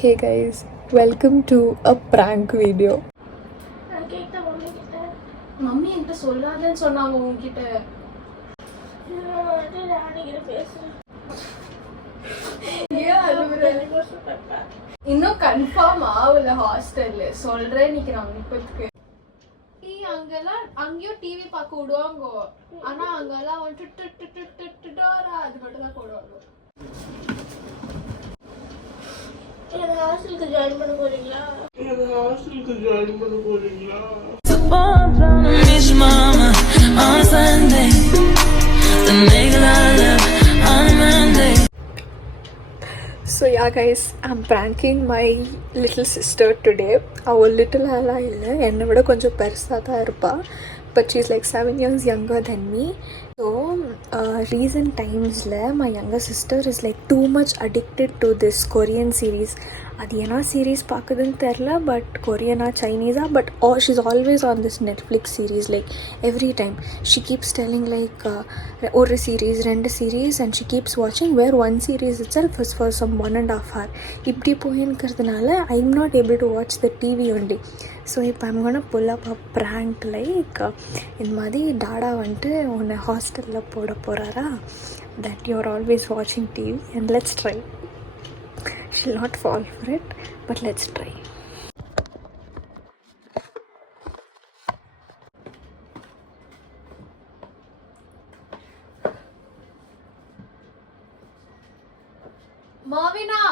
Hey guys, welcome to a prank video. Mummy என்கிட்ட சொல்லாதன்னு சொன்னாங்க உங்ககிட்ட. இன்னும் கன்ஃபார்ம் ஆகல ஹாஸ்டல்ல சொல்றேன் நிக்கிறாங்க இப்போதுக்கு. அங்கெல்லாம் அங்கேயும் டிவி பார்க்க விடுவாங்க, ஆனா அங்கெல்லாம் வந்துட்டு அது மட்டும் தான் போடுவாங்க. ஹாஸ்டலுக்கு ஜாயின் பண்ண போறீங்களா? So yeah guys, I'm pranking my little sister today. Our little ala illa enna vida konjam perusa da irpa, but she's like 7 years younger than me. So recent times la my younger sister is like too much addicted to this Korean series. அது என்ன series பார்க்குதுன்னு தெரில, but கொரியனா சைனீஸா, but she's always on this Netflix series. Like every time she keeps telling like ஒரு series 2 series and she keeps வாட்சிங் where one series itself is for some 1.5 hour. இப்படி போயிருக்கிறதுனால I am not able to watch the TV only. So இப்போ I'm gonna pull up a prank like இந்த மாதிரி டாடா வந்துட்டு ஒன்று ஹாஸ்டலில் போட போகிறாரா, தட் யூ ஆர் ஆல்வேஸ் வாட்சிங் TV and let's try. She'll not fall for it, but let's try. Marvina!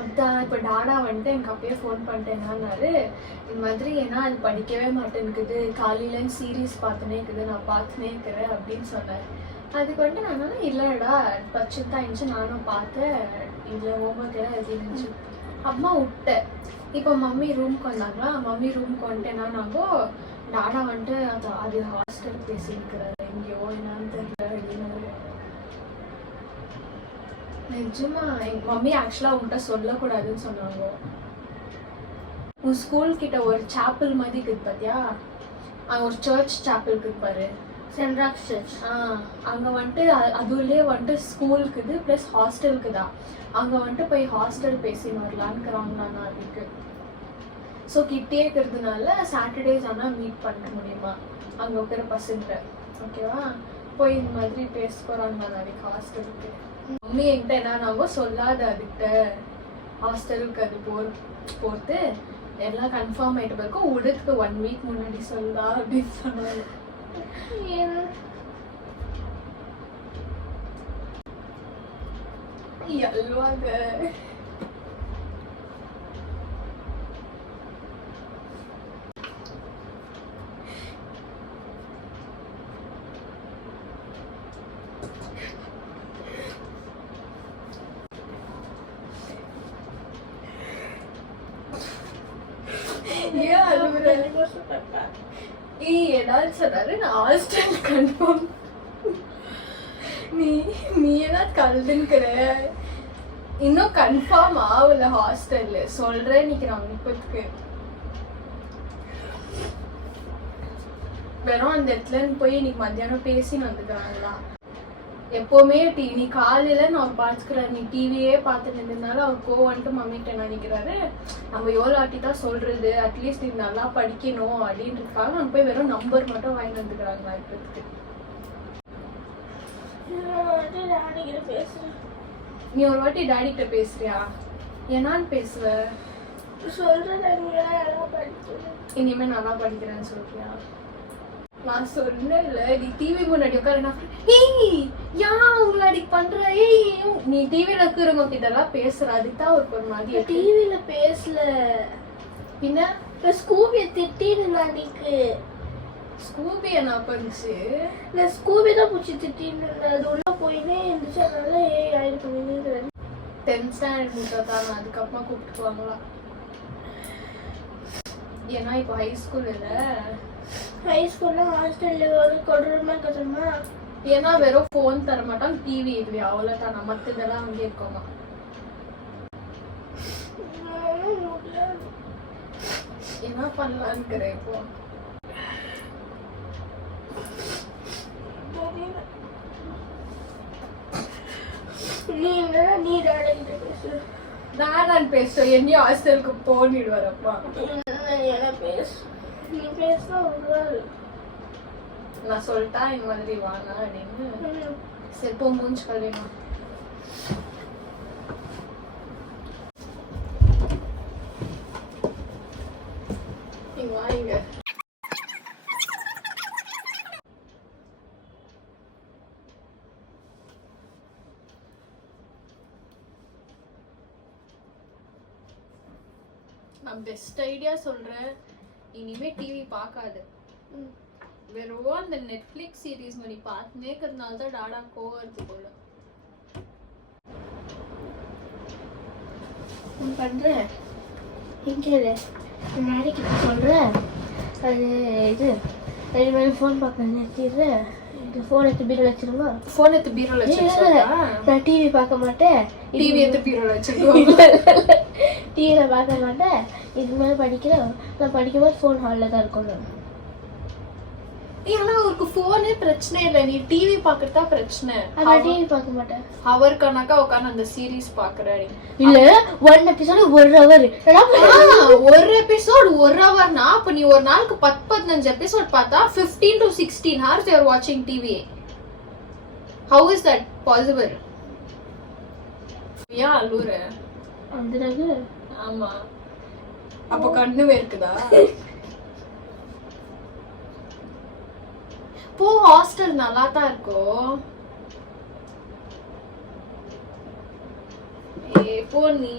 அதான் இப்போ டாடா வந்துட்டு எனக்கு அப்பயே ஃபோன் பண்ணிட்டேன்னாரு இந்த மாதிரி. ஏன்னா அது படிக்கவே மாட்டேன்னுக்குது, காலையில சீரீஸ் பார்த்துனே இருக்குது, நான் பார்த்துனே இருக்கிறேன் அப்படின்னு சொன்னேன். அதுக்கு வந்துட்டு நான் இல்லைடா பச்சை இருந்துச்சு, நானும் பார்த்தேன், இதில் ஹோம்ஒர்க் எல்லாம் எழுதிருந்துச்சு, அம்மா விட்டேன். இப்போ மம்மி ரூம்க்கு வந்தாங்களா, மம்மி ரூம்க்கு வந்துட்டேன்னா நாங்கள் டாடா வந்துட்டு அது ஹாஸ்டல் பேசியிருக்கிறாரு எங்கேயோ என்னான்னு தெரியல அப்படின்னு. நிஜமா எங்க மம்மி ஆக்சுவலாக உங்கள்கிட்ட சொல்லக்கூடாதுன்னு சொன்னாங்க. உன் ஸ்கூல் கிட்ட ஒரு சாப்பிள் மாதிரி இருக்குது பார்த்தியா, ஒரு சர்ச் சாப்பிள் இருக்குது பாரு, சென்ட்ராக்ஸ் சர்ச். அங்கே வந்துட்டு அதுலேயே வந்துட்டு ஸ்கூலுக்குது ப்ளஸ் ஹாஸ்டலுக்கு தான். அங்கே வந்துட்டு போய் ஹாஸ்டல் பேசின்னு வரலான்னுக்குறாங்க. நான் அதுக்கு ஸோ கிட்டே இருக்கிறதுனால சாட்டர்டேஸ் ஆனால் மீட் பண்ண முடியுமா அங்கே இருக்கிற பசங்க, ஓகேவா? போய் இந்த மாதிரி பேச போகிறாங்க நான் அதுக்கு ஹாஸ்டலுக்கு. மம்மி என்கிட்ட என்ன சொல்லாத அதுக்கிட்ட ஹாஸ்டலுக்கு அது போகிறது எல்லாம் கன்ஃபார்ம் ஆகிட்டு போயிருக்கோம், உடத்துக்கு 1 week முன்னாடி சொல்லா அப்படின்னு சொன்னாங்க. அல்வாங்க ஏதாவது சொன்னாரு நான் ஹாஸ்டல் கன்ஃபார்ம். நீ ஏதாவது கலந்துக்கிற, இன்னும் கன்ஃபார்ம் ஆகல ஹாஸ்டல்ல சொல்றேன் நிக்கிறாங்க இப்போதுக்கு. வெறும் அந்த இடத்துல போய் இன்னைக்கு மத்தியானம் பேசின்னு வந்துக்கிறாங்களா. எப்போவுமே நீ காலையில நான் பார்த்துக்கிறேன், நீ டிவியே பார்த்துட்டு இருந்ததுனால அவர் வந்துட்டு மம்மிகிட்ட நினைக்கிறாரு நம்ம எவ்வளோ வாட்டி தான் சொல்றது, அட்லீஸ்ட் நீ நல்லா படிக்கணும் அப்படின்றதுக்காக நான் போய் வெறும் நம்பர் மட்டும் வாங்கி வந்துக்கிறாங்களா இப்போதுக்கு. நீ ஒரு வாட்டி டாடி கிட்ட பேசுறியா? என்னான்னு பேசுவ? இனிமே நல்லா படிக்கிறேன்னு சொல்றியா? நான் சொன்னேன்ல நீ டிவி முன்னாடி உட்காரு, உங்களை அடி பண்ற, நீ டிவில இருக்கிறவங்க கிட்ட எல்லாம் பேசுற, அதுதான் ஒரு மாதிரி. டிவில பேசல பின்ன ஸ்கூபிய திட்டின்னு. ஸ்கூபி என்ன பண்ணுச்சு? நான் ஸ்கூபி தான் பூச்சி திட்டின்னு அது உள்ள போயினே இருந்துச்சு, அதனால ஆயிடுச்சு. 10th standard முடிச்சாதான் அதுக்கப்புறமா கூப்பிட்டுக்குவாங்களா. ஏன்னா இப்போ ஹை ஸ்கூல் இல்லை, ஹை ஸ்கூல்ல ஹாஸ்டல்ல ஒரு கொடூரமா இருக்குமா. ஏன்னா வெறும் ஃபோன் தர மாட்டாங்க, டிவி இது அவ்வளோதான், மற்ற இதெல்லாம் அங்கே இருக்கோங்க. என்ன பண்ணலான்னு இப்போ நீ டாடா கிட்ட பேசு. நான் பேசுறேன், என்னையும் ஹாஸ்டலுக்கு போனிடுவாரப்பா. என்ன பேசு, நீ பேச ஒரு நான் சொல்லிட்டா இந்த மாதிரி வாங்க அப்படின்னு. சரி போ, மூஞ்சி கழுவினா. இங்க வாங்க. நான் பெஸ்ட் ஐடியா சொல்றேன், இனிமே டிவி பார்க்காது. வெறும் அந்த நெட்ஃபிளிக்ஸ் சீரீஸ் மாதிரி பார்த்துனே இருக்கிறதுனால தான் டாடா கோவம் வருது போல. பண்றேன் இங்கே நாளைக்கு சொல்றேன். அது இது ரெண்டு மணி ஃபோன் பார்க்க நிறுத்திடுறேன். இது ஃபோன் எடுத்து பீரோல வச்சிருமா. ஃபோன் எடுத்து பீரோல வச்சிருக்கா? நான் டிவி பார்க்க மாட்டேன். டிவி எடுத்து பீரோல வச்சிருக்கோம். டிவியில பார்க்க மாட்டேன். இது மாதிரி படிக்கிறேன். நான் படிக்கும்போது ஃபோன் ஹாலில் தான் இருக்கும். ஆனா அவருக்கு போனே பிரச்சனை இல்ல, நீ டிவி பாக்குறதா பிரச்சனை. நான் டிவி பார்க்க மாட்டேன். அவர் கணக்கா உட்காந்து அந்த சீரீஸ் பாக்குறாரு. இல்ல ஒன் எபிசோடு 1 hour. ஒரு எபிசோட் 1 hourனா அப்ப நீ ஒரு நாளுக்கு 10-15 எபிசோட் பார்த்தா 15 to 16 hours you are watching TV. How is that possible? யா அலூர அந்தரகு. ஆமா, அப்ப கண்ணு வேர்க்குதா? போ, ஹாஸ்டல் நல்லா தான் இருக்கும். போ நீ.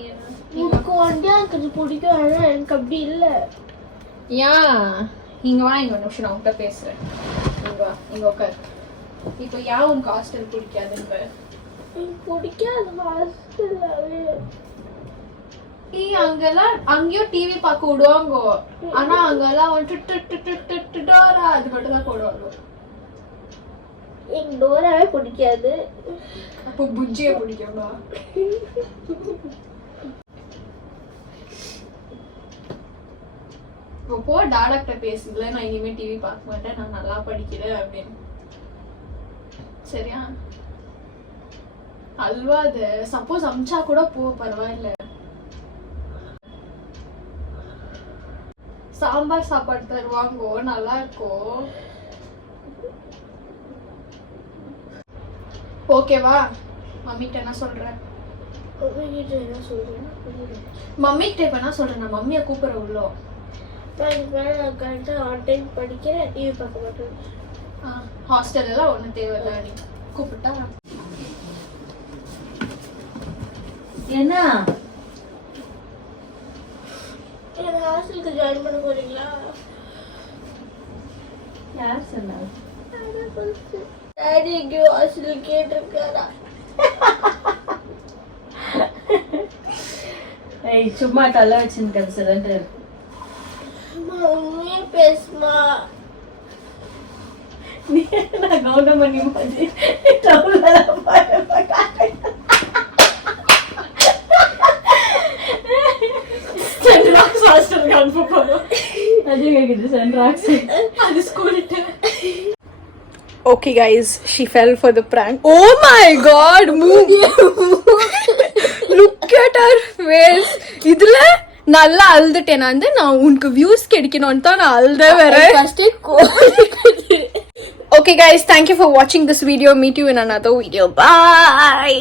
எனக்கு வண்டியா இருக்கிறது பிடிக்கும். ஆனா எனக்கு அப்படி இல்ல. ஏன் இங்க வா, இங்க ஒரு நிமிஷம் நான் உன்கிட்ட பேசுறேன். இங்க வா, இங்க உட்காரு. இப்போ ஏன் உனக்கு ஹாஸ்டல் பிடிக்காதுன்ற? எனக்கு பிடிக்காது ஹாஸ்டல். அங்கெல்லாம் அங்கேயும் டிவி பார்க்க விடுவாங்க, ஆனா அங்கெல்லாம் வந்துட்டு டோரா அது மட்டும் தான் போடுவாங்க. எனக்கு டோராவே பிடிக்காது. அப்போ புஜ்ஜிய பிடிக்குமா? இப்போ டாடாக்ட பேசுதுல, நான் இனிமே டிவி பார்க்க மாட்டேன், நான் நல்லா படிக்கிறேன் அப்படின்னு. சரியா? அல்வா அது சப்போஸ் அமிச்சா கூட போ, பரவாயில்ல. சாம்பார் சாப்பாடு தருவாங்கோ, நல்லா இருக்கும். ஓகேவா? மம்மிட்ட என்ன சொல்றேன்? மம்மிக்கிட்ட இப்ப என்ன சொல்றேன்? நான் மம்மியை கூப்பிடுற உள்ளோ. நான் கரெக்டா ஆன் டைம் படிக்கிறேன், டிவி பார்க்க மாட்டேன். ஹாஸ்டல் எல்லாம் ஒண்ணு தேவையில்ல, நீ கூப்பிட்டா. என்ன ஹாஸ்டலுக்கு ஜாயின் பண்ண போறீங்களா? யார் சொன்னா? டாடி இங்க ஹாஸ்டல் கேட்டிருக்காரா? ஏய் சும்மா தலை வச்சுன்னு சிலிண்டர். மம்மி பேசுமா. நீ நான் கவுண்டம் பண்ணி மாதிரி டவுன்லாம் சென்ட்ராக்ஸ் ஹாஸ்டலுக்கு அனுப்ப போறோம். அது கேக்குது சென்ட்ராக்ஸ். அது ஸ்கூல்ட்டு. Okay guys, she fell for the prank. Oh my god, move. Look at her face. இதுல நல்லா அழுதுட்டேன். நான் உனக்கு வியூஸ் கிடைக்கணும்னு தான் நான் அழுத வரேன். Okay guys, thank you for watching this video. Meet you in another video. Bye.